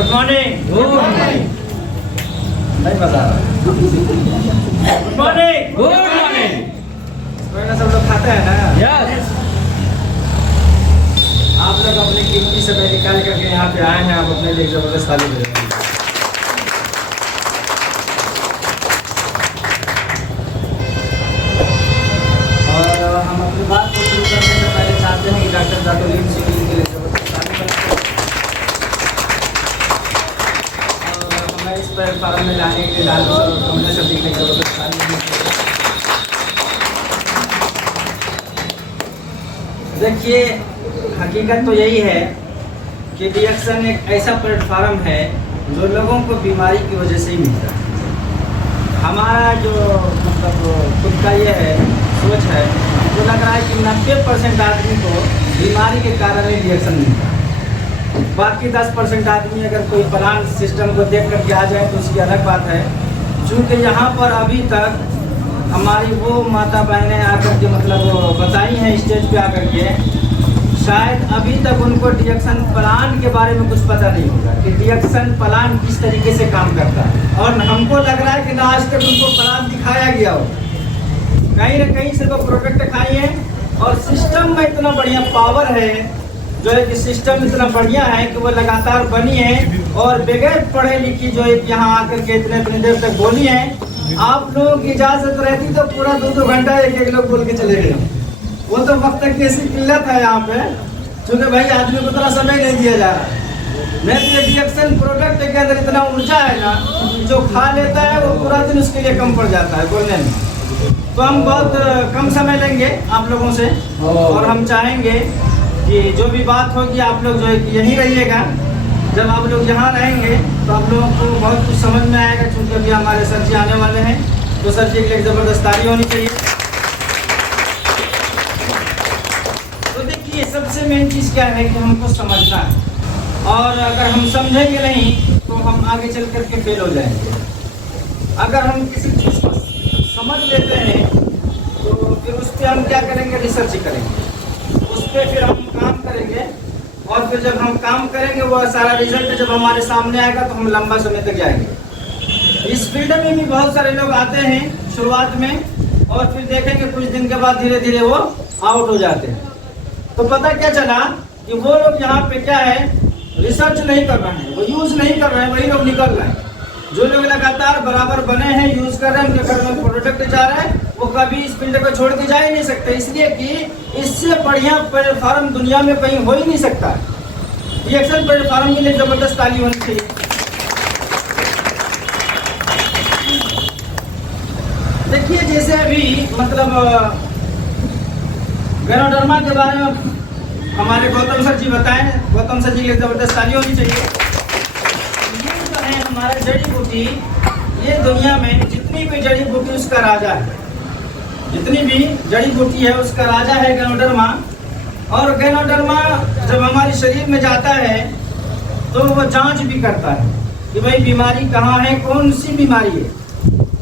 Good morning. Good morning. नहीं मजा आ रहा। Good morning. Good morning. सब लोग खाते हैं ना? यस। आप लोग अपने कीमती समय निकाल करके यहाँ पे आए हैं, आप अपने लिए जबरदस्त ताली बजाइए। और हम अपनी बात को शुरू करने से पहले चाहते हैं कि डॉक्टर दातुलीम सिंह जी के लिए जबरदस्त ताली बजाइए। और हमें इस प्लेटफॉर्म में लाने के लिए लाल कमरे से दिखने की जबरदस्त ताली बजाइए। देखिए, हकीकत तो यही है कि रिएक्शन एक ऐसा प्लेटफार्म है जो लोगों को बीमारी की वजह से ही मिलता है। हमारा जो मतलब खुद का ये है सोच है, मुझे लग रहा है कि 90% आदमी को बीमारी के कारण ही रिएक्शन मिलता है। बाकी 10% आदमी अगर कोई प्लान सिस्टम को देख करके आ जाए तो उसकी अलग बात है। चूँकि यहाँ पर अभी तक हमारी वो माता बहनें आकर के मतलब बताई हैं स्टेज पे आकर के, शायद अभी तक उनको रिएक्शन प्लान के बारे में कुछ पता नहीं होगा कि रिएक्शन प्लान किस तरीके से काम करता है। और हमको लग रहा है कि ना आज तक उनको प्लान दिखाया गया हो। कहीं ना कहीं से वो प्रोडक्ट खाई है और सिस्टम में इतना बढ़िया पावर है, जो है कि सिस्टम इतना बढ़िया है कि वो लगातार बनी है और बगैर पढ़े लिखी जो है यहाँ आकर के इतने देर तक बोली है। आप लोगों की इजाजत रहती तो पूरा 2-2 घंटा एक लोग बोल के चले गए। वो तो वक्त की ऐसी किल्लत है यहाँ पे, क्योंकि भाई आदमी को इतना समय नहीं दिया जा रहा है। नहीं तो ये रिएक्शन प्रोडक्ट के अंदर इतना ऊर्जा है ना, जो खा लेता है वो पूरा दिन उसके लिए कम पड़ जाता है बोलने में। तो हम बहुत कम समय लेंगे आप लोगों से और हम चाहेंगे कि जो भी बात होगी आप लोग जो है कि यहीं रहिएगा। जब आप लोग यहाँ रहेंगे तो आप लोगों को बहुत कुछ समझ में आएगा, क्योंकि अभी हमारे सर जी आने वाले हैं तो सर जी के लिए ज़बरदस्त ताली होनी चाहिए। तो देखिए, सबसे मेन चीज़ क्या है कि हमको समझना है, और अगर हम समझेंगे नहीं तो हम आगे चल करके फेल हो जाएंगे। अगर हम किसी चीज़ को समझ लेते हैं तो फिर उस पर हम क्या करेंगे, रिसर्च करेंगे, उस पर फिर हम काम करेंगे, और फिर जब हम काम करेंगे वो सारा रिजल्ट जब हमारे सामने आएगा तो हम लंबा समय तक जाएंगे। इस फील्ड में भी बहुत सारे लोग आते हैं शुरुआत में, और फिर देखेंगे कुछ दिन के बाद धीरे धीरे वो आउट हो जाते हैं। तो पता क्या चला कि वो लोग यहाँ पे क्या है, रिसर्च नहीं कर रहे हैं, वो यूज़ नहीं कर रहे हैं, वही लोग निकल रहे हैं। जो लोग लगातार बराबर बने हैं, यूज़ कर रहे हैं, उनके घर में प्रोडक्ट जा रहा है, वो कभी इस फील्ड को छोड़ के जा ही नहीं सकते, इसलिए कि इससे बढ़िया प्लेटफार्म दुनिया में कहीं हो ही नहीं सकता। रिएक्शन प्लेटफार्म के लिए जबरदस्त ताली होनी चाहिए। देखिए, जैसे अभी मतलब गैनोडर्मा के बारे में हमारे गौतम सर जी बताएं, गौतम सर जी के लिए जबरदस्त ताली होनी चाहिए। ये जो है हमारा जड़ी बूटी, ये दुनिया में जितनी भी जड़ी बूटी उसका राजा है, जितनी भी जड़ी बूटी है उसका राजा है गैनोडर्मा। और गैनोडर्मा जब हमारे शरीर में जाता है तो वो जांच भी करता है कि भाई बीमारी कहाँ है, कौन सी बीमारी है।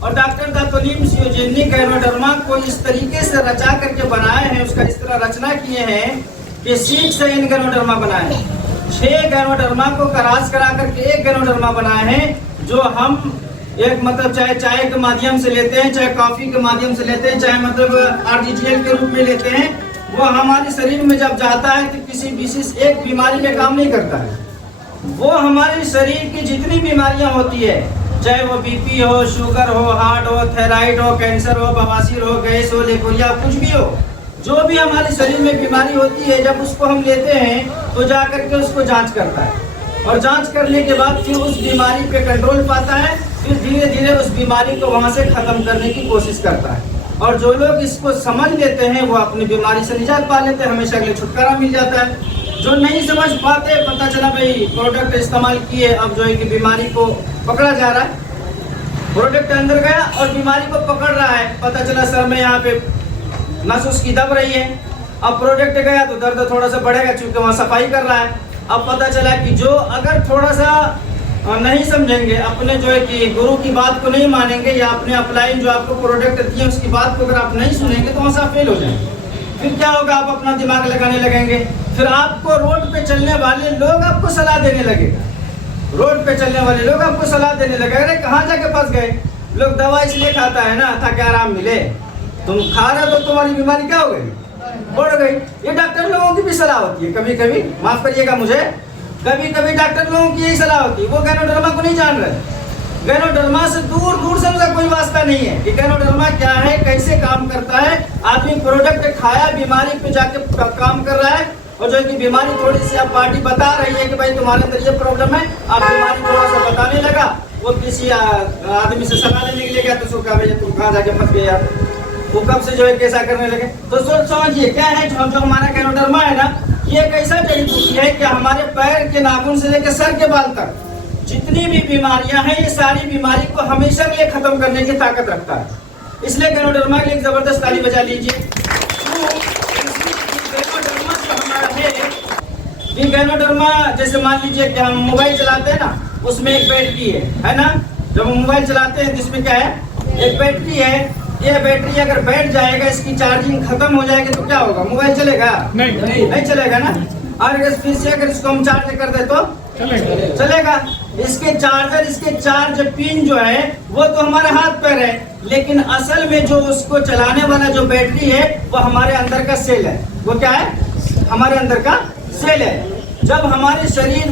और डॉक्टर दातुलीम सिंह जी ने गैनोडर्मा को इस तरीके से रचा करके बनाए हैं, उसका इस तरह रचना किए हैं कि 6 गैनोडर्मा बनाए हैं। 6 गैनोडर्मा को क्रॉस करा करके एक गैनोडर्मा बनाए हैं, जो हम एक मतलब चाहे चाय के माध्यम से लेते हैं, चाहे कॉफ़ी के माध्यम से लेते हैं, चाहे मतलब आर्टिफिशियल के रूप में लेते हैं। वो हमारे शरीर में जब जाता है तो किसी विशेष एक बीमारी में काम नहीं करता है। वो हमारे शरीर की जितनी बीमारियां होती है, चाहे वो बीपी हो, शुगर हो, हार्ट हो, थायराइड हो, कैंसर हो, बवासीर हो, गैस हो, लेकोरिया, कुछ भी हो, जो भी हमारे शरीर में बीमारी होती है, जब उसको हम लेते हैं तो जा करके उसको जांच करता है, और जांच करने के बाद फिर उस बीमारी पे कंट्रोल पाता है, फिर धीरे धीरे उस बीमारी को वहाँ से ख़त्म करने की कोशिश करता है। और जो लोग इसको समझ लेते हैं वो अपनी बीमारी से निजात पा लेते हैं, हमेशा के लिए छुटकारा मिल जाता है। जो नहीं समझ पाते, पता चला भाई प्रोडक्ट इस्तेमाल किए, अब जो है कि बीमारी को पकड़ा जा रहा है, प्रोडक्ट अंदर गया और बीमारी को पकड़ रहा है, पता चला सर में यहाँ पे नस उसकी दब रही है। अब प्रोडक्ट गया तो दर्द थोड़ा सा बढ़ेगा, चूँकि वहाँ सफाई कर रहा है। अब पता चला कि जो अगर थोड़ा सा नहीं समझेंगे, अपने जो है कि गुरु की बात को नहीं मानेंगे, या अपने अपलाइन जो आपको प्रोडक्ट दिए उसकी बात को अगर आप नहीं सुनेंगे तो वहाँ से आप फेल हो जाएंगे। फिर क्या होगा, आप अपना दिमाग लगाने लगेंगे, फिर आपको रोड पे चलने वाले लोग आपको सलाह देने लगेगा रोड पे चलने वाले लोग आपको सलाह देने लगे, अरे कहाँ जाके फंस गए। लोग दवा इसलिए खाता है ना ताकि आराम मिले, तुम खा रहे हो तो तुम्हारी बीमारी क्या हो गई, बढ़ गई। ये डॉक्टर लोगों की भी सलाह होती है कभी कभी, माफ करिएगा मुझे, कभी कभी डॉक्टर लोगों की यही सलाह होती है। वो गैनोडर्मा को नहीं जान रहे, गैनोडर्मा से दूर दूर से उनका कोई वास्ता नहीं है कि गैनोडर्मा क्या है, कैसे काम करता है। आदमी प्रोडक्ट खाया, बीमारी पे जाके काम कर रहा है, और जो कि बीमारी थोड़ी सी आप पार्टी बता रही है कि भाई तुम्हारे अंदर ये प्रॉब्लम है, आप बीमारी थोड़ा सा बताने लगा, वो किसी आदमी से सलाह लेने के लिए गया तो उसको कहा भैया तुम कहाँ जाके फंस गए यार, वो कब से जो है कैसा करने लगे। तो सोच समझिए क्या है जो हमारा गैनोडर्मा है ना, ये एक ऐसा जड़ी बूटी है कि हमारे पैर के नाखून से लेकर सर के बाल तक जितनी भी बीमारियां हैं, ये सारी बीमारी को हमेशा के लिए खत्म करने की ताकत रखता है। इसलिए गैनोडर्मा के लिए एक जबरदस्त ताली बजा लीजिए। गैनोडर्मा जो हमारा है, ये गैनोडर्मा जैसे मान लीजिए कि हम मोबाइल चलाते हैं ना, उसमें एक बैटरी है ना। जब हम मोबाइल चलाते हैं तो इसमें क्या है, एक बैटरी है। ये बैटरी अगर बैठ जाएगा, इसकी चार्जिंग खत्म हो जाएगी तो क्या होगा, मोबाइल चलेगा? नहीं चलेगा ना। और अगर फिर से अगर इसको हम चार्ज कर दे तो चलेगा। इसके चार्जर, इसके चार्ज पिन जो है वो तो हमारे हाथ पैर है, लेकिन असल में जो उसको चलाने वाला जो बैटरी है वो हमारे अंदर का सेल है। वो क्या है, हमारे अंदर का सेल है। जब हमारे शरीर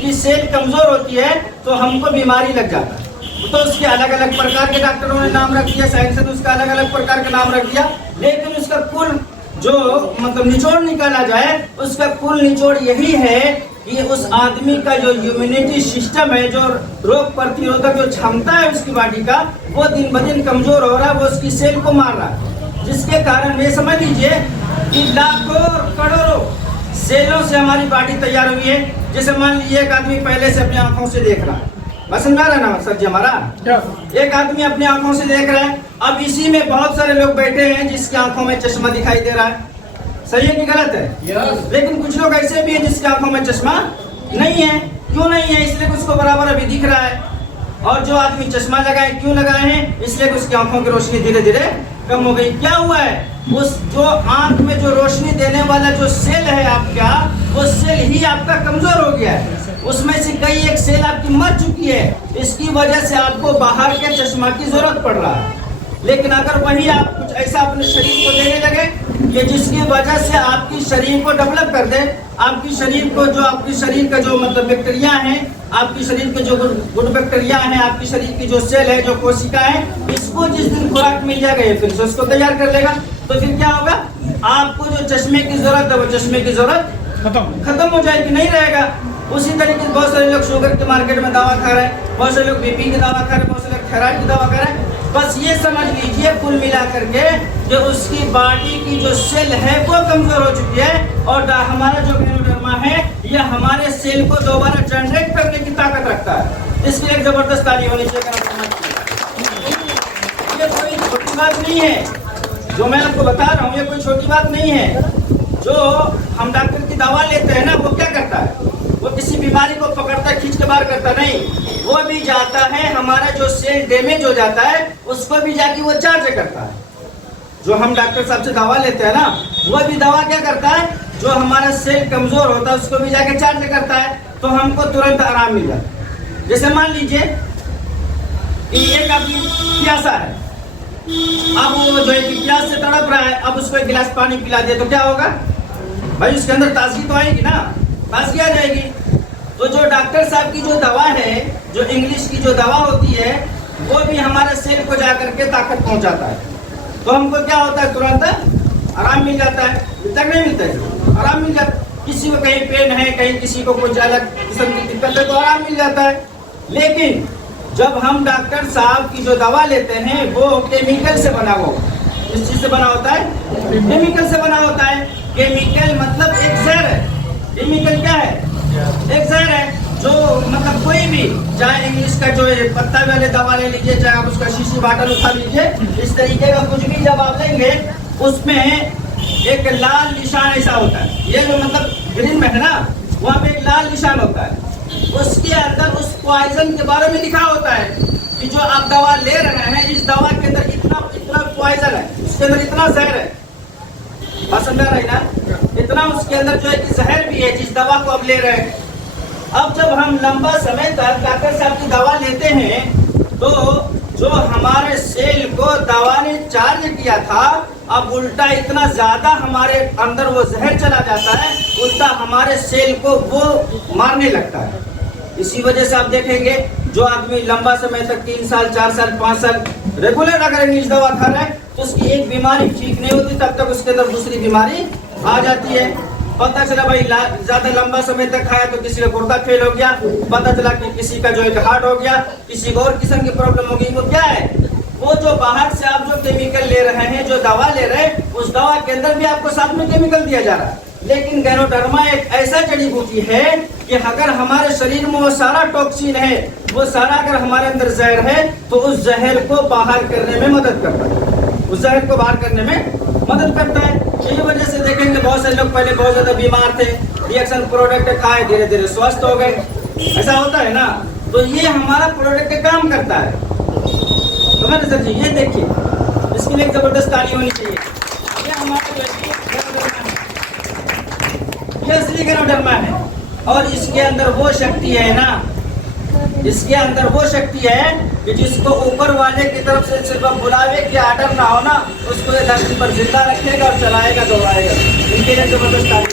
की सेल कमजोर होती है तो हमको बीमारी लग जाता है। तो उसके अलग अलग प्रकार के डॉक्टरों ने नाम रख दिया, साइंस ने उसका अलग अलग प्रकार का नाम रख दिया, लेकिन उसका कुल जो मतलब निचोड़ निकाला जाए, उसका कुल निचोड़ यही है कि उस आदमी का जो इम्यूनिटी सिस्टम है, जो रोग प्रतिरोधक जो क्षमता है उसकी बॉडी का, वो दिन ब दिन कमजोर हो रहा है, वो उसकी सेल को मार रहा है। जिसके कारण ये समझ लीजिए कि लाखों करोड़ों सेलों से हमारी बॉडी तैयार हुई है। जैसे मान लीजिए एक आदमी पहले से अपनी आंखों से देख रहा है, बस समझा रहा है ना सर जी हमारा, एक आदमी अपनी आंखों से देख रहा है। अब इसी में बहुत सारे लोग बैठे हैं जिसकी आंखों में चश्मा दिखाई दे रहा है, सही है कि गलत है? लेकिन कुछ लोग ऐसे भी हैं जिसकी आंखों में चश्मा नहीं है। क्यों नहीं है? इसलिए उसको बराबर अभी दिख रहा है। और जो आदमी चश्मा लगाए, क्यों लगाए हैं? इसलिए उसकी आंखों की रोशनी धीरे धीरे कम हो गई। क्या हुआ है, उस जो आंख में जो रोशनी देने वाला जो सेल है आपका, वो सेल ही आपका कमजोर हो गया है। उसमें से कई एक सेल आपकी मर चुकी है, इसकी वजह से आपको बाहर के चश्मा की जरूरत पड़ रहा है। लेकिन अगर वही आप कुछ ऐसा अपने शरीर को देने लगे कि जिसकी वजह से आपकी शरीर को डेवलप कर दे, आपकी शरीर को जो आपकी शरीर का जो मतलब बैक्टीरिया है, आपकी शरीर के जो गुड बैक्टीरिया है, आपकी शरीर की जो सेल है, जो कोशिका है, इसको जिस दिन खुराक मिल जाएगा फिर से उसको तैयार कर लेगा। तो फिर क्या होगा, आपको जो चश्मे की जरूरत है वो चश्मे की जरूरत खत्म हो जाएगी, नहीं रहेगा। उसी तरीके से बहुत सारे लोग शुगर के मार्केट में दवा खा रहे हैं, बहुत सारे लोग बीपी की दवा खा रहे हैं, बहुत सारे लोग थायराइड की दवा खा रहे हैं। बस ये समझ लीजिए कुल मिला करके जो उसकी बॉडी की जो सेल है वो कमजोर हो चुकी है। और हमारा जो गैनोडर्मा है ये हमारे सेल को दोबारा जनरेट करने की ताकत रखता है। इसलिए एक जबरदस्त ताली होनी चाहिए। ये कोई छोटी बात नहीं है जो मैं आपको बता रहा हूँ, ये कोई छोटी बात नहीं है। जो हम डॉक्टर की दवा लेते हैं ना, वो क्या करता है, वो किसी बीमारी को पकड़ता खींच के बाहर करता नहीं, वो भी जाता है हमारा जो सेल डैमेज हो जाता है उसको भी जाके वो चार्ज करता है। जो हम डॉक्टर साहब से दवा लेते हैं ना, वो भी दवा क्या करता है, जो हमारा सेल कमजोर होता है उसको भी जाके चार्ज करता है, तो हमको तुरंत आराम मिल जाता है। जैसे मान लीजिए कि एक आदमी प्यासा है, अब वो जो है कि प्यास से तड़प रहा है, अब उसको एक गिलास पानी पिला दिया तो क्या होगा भाई, उसके अंदर ताजगी तो आएगी ना, ताजगी आ जाएगी। तो जो डॉक्टर साहब की जो दवा है, जो इंग्लिश की जो दवा होती है, वो भी हमारे सेल को जाकर के ताकत पहुंचाता है। तो हमको क्या होता है, तुरंत आराम मिल जाता है। मिलता नहीं मिलता है, आराम मिल जाता है। किसी को कहीं पेन है, कहीं किसी को कुछ अलग किस्म की दिक्कत है तो आराम मिल जाता है। लेकिन जब हम डॉक्टर साहब की जो दवा लेते हैं वो केमिकल से बना हुआ, किस चीज से बना होता है, केमिकल से बना होता है। केमिकल मतलब एक जहर है। केमिकल क्या है, एक जहर है। जो मतलब कोई भी, चाहे इंग्लिश का जो पत्ता वाले दवा ले लीजिए, चाहे आप उसका शीशी बाटल उठा लीजिए, इस तरीके का कुछ भी जब आप लेंगे उसमें एक लाल निशान ऐसा होता है। ये जो मतलब ग्रीन में है ना, वहाँ पे एक लाल निशान होता है। उसके अंदर उस पॉइजन के बारे में लिखा होता है कि जो आप दवा ले रहे हैं, इस दवा के अंदर इतना पॉइजन है, उसके अंदर इतना जहर है। बात समझा रहे ना, इतना उसके अंदर जो है कि जहर भी है जिस दवा को आप ले रहे हैं। अब जब हम लंबा समय तक डॉक्टर साहब की दवा लेते हैं तो जो हमारे सेल को दवा ने चार्ज किया था, अब उल्टा इतना ज्यादा हमारे अंदर वो जहर चला जाता है, उल्टा हमारे सेल को वो मारने लगता है। इसी वजह से आप देखेंगे जो आदमी लंबा समय तक 3 साल 4 साल 5 साल रेगुलर अगर इंग्लिश दवा खा रहा है तो उसकी एक बीमारी ठीक नहीं होती, तब तक उसके अंदर दूसरी बीमारी आ जाती है। पता चला भाई ज्यादा लंबा समय तक खाया तो किसी का गुर्दा फेल हो गया, पता चला कि किसी का जो एक हार्ट हो गया, किसी को और किस्म की प्रॉब्लम हो गई। वो क्या है, वो जो बाहर से आप जो केमिकल ले रहे हैं, जो दवा ले रहे हैं, उस दवा के अंदर भी आपको साथ में केमिकल दिया जा रहा है। लेकिन गैनोडर्मा एक ऐसा जड़ी बूटी है कि अगर हमारे शरीर में वो सारा टॉक्सिन है, वो सारा अगर हमारे अंदर जहर है, तो उस जहर को बाहर करने में मदद करता है, उस जहर को बाहर करने में मदद करता है। यही वजह से देखेंगे बहुत सारे लोग पहले बहुत ज्यादा बीमार थे, रिएक्शन प्रोडक्ट खाए, धीरे धीरे स्वस्थ हो गए, ऐसा होता है ना। तो ये हमारा प्रोडक्ट काम करता है। तो मैंने सर जी ये देखिए, इसके लिए एक जबरदस्त ताली होनी चाहिए। ये हमारा ये असली गैनोडर्मा है और इसके अंदर वो शक्ति है ना, इसके अंदर वो शक्ति है कि जिसको ऊपर वाले की तरफ से सिर्फ बुलावे कि आर्डर ना हो ना, उसको ये धरती पर जिंदा रखेगा और चलाएगा, दौड़ाएगा। इनके लिए जबरदस्त